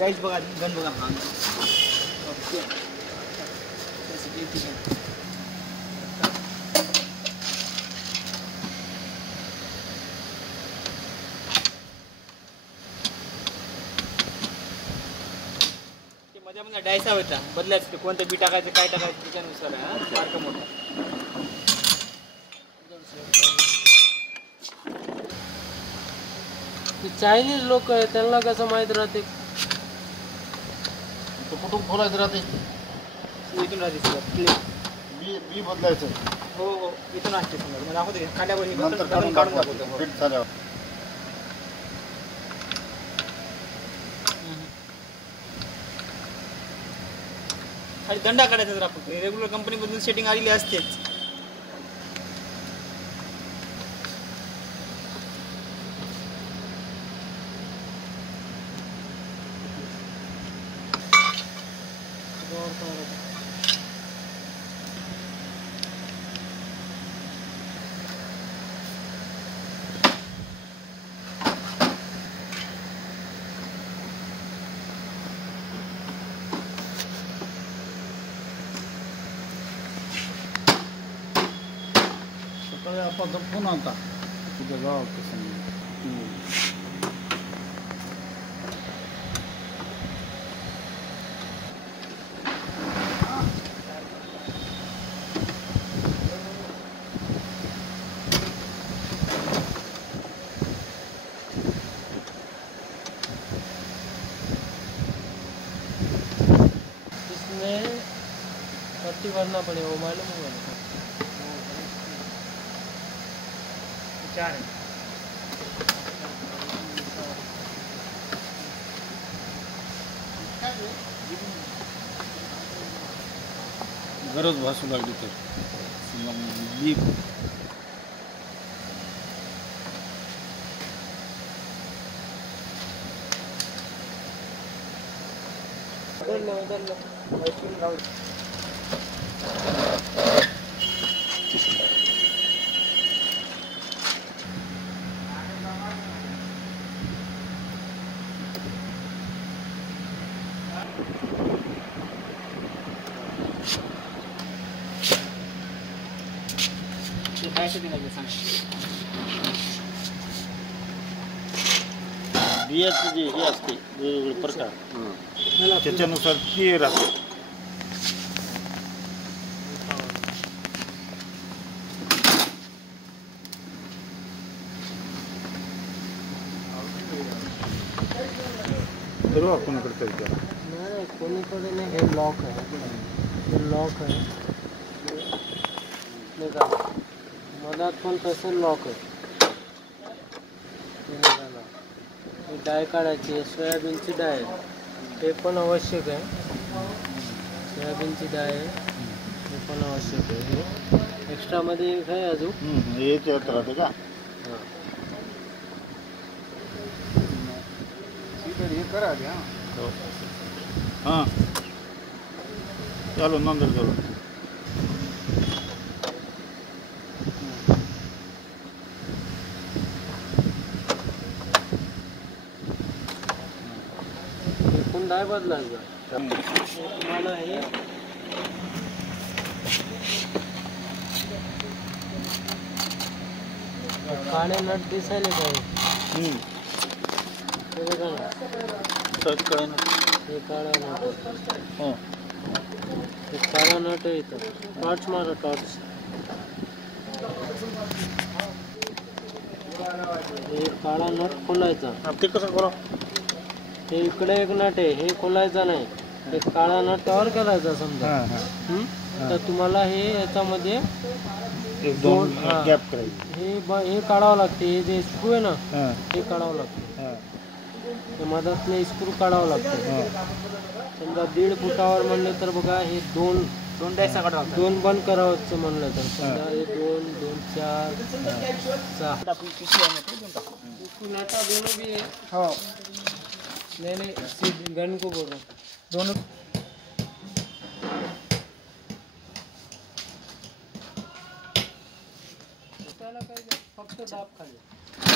guys बघा gun बघा हा ओके मध्ये डायसा होता बदलायचं कोणतं बी टाकायचं काय टाकायचं त्याच्यानुसार आहे सारखं मोठं चायनीज लोक आहे त्यांना कसं माहित राहते कुठून खोलायचं राहते इथून राहते बी बदलायचं हो हो इथून असते समजा मला दाखवते कांड्यावर नंतर काढून दाखवतो फिट झाल्यावर खाली दंडा काढायचा जर आपण रेग्युलर कंपनीमधून सेटिंग आलेली असतेच आपण फोन आलता तुझ्या गावात कसं इसमें पट्टी भरना पड़ेगा वो मालूम होगा चार है गरज भासू लागली तर जीप काय सेटिंग आहे सांग बियाचं जे हे असते वेगवेगळे प्रकार त्याच्यानुसार ते राहते सर्व कोणाकडे तरी नाही कोणीकडे नाही हे लॉक आहे लॉक आहे नाही का मधात पण तसं लॉक आहे डाय काढायची आहे सोयाबीनची डाय आहे ते पण आवश्यक आहे सोयाबीनची डाय आहे ते पण आवश्यक आहे हे एक्स्ट्रामध्ये एक आहे अजून याच्यात राहते का हे करा द्या हां चालो नंतर चालू डाय बदलायचा तुम्हाला हे काळे नट दिसायले काय हे बघा ना हे काळा नट हे काळा नट आहे इथं टॉर्च मारा टॉर्च हे काळा नट खोलायचा ते कसं करा हे इकडे एक नट आहे हे खोलायचा नाही हे काळा नट त्यावर करायचा समजा तर तुम्हाला हे याच्यामध्ये एक दोन गॅप करायचे हे काढावं लागते हे जे स्क्रू आहे ना हे काढावं लागते हे मधातले स्क्रू काढावं लागते समजा 1.5 फुटावर म्हणले तर बघा हे दोन डायसा काढावं दोन बंद करावंच म्हणलं तर समजा हे 2 2 4 6 आपली पिशवी आहे ना ते देऊन टाकू नटा दोनों भी है हो नहीं सीट गन को बोल रहा हूँ दोनों त्याला काही नाही, फक्त दाब खाली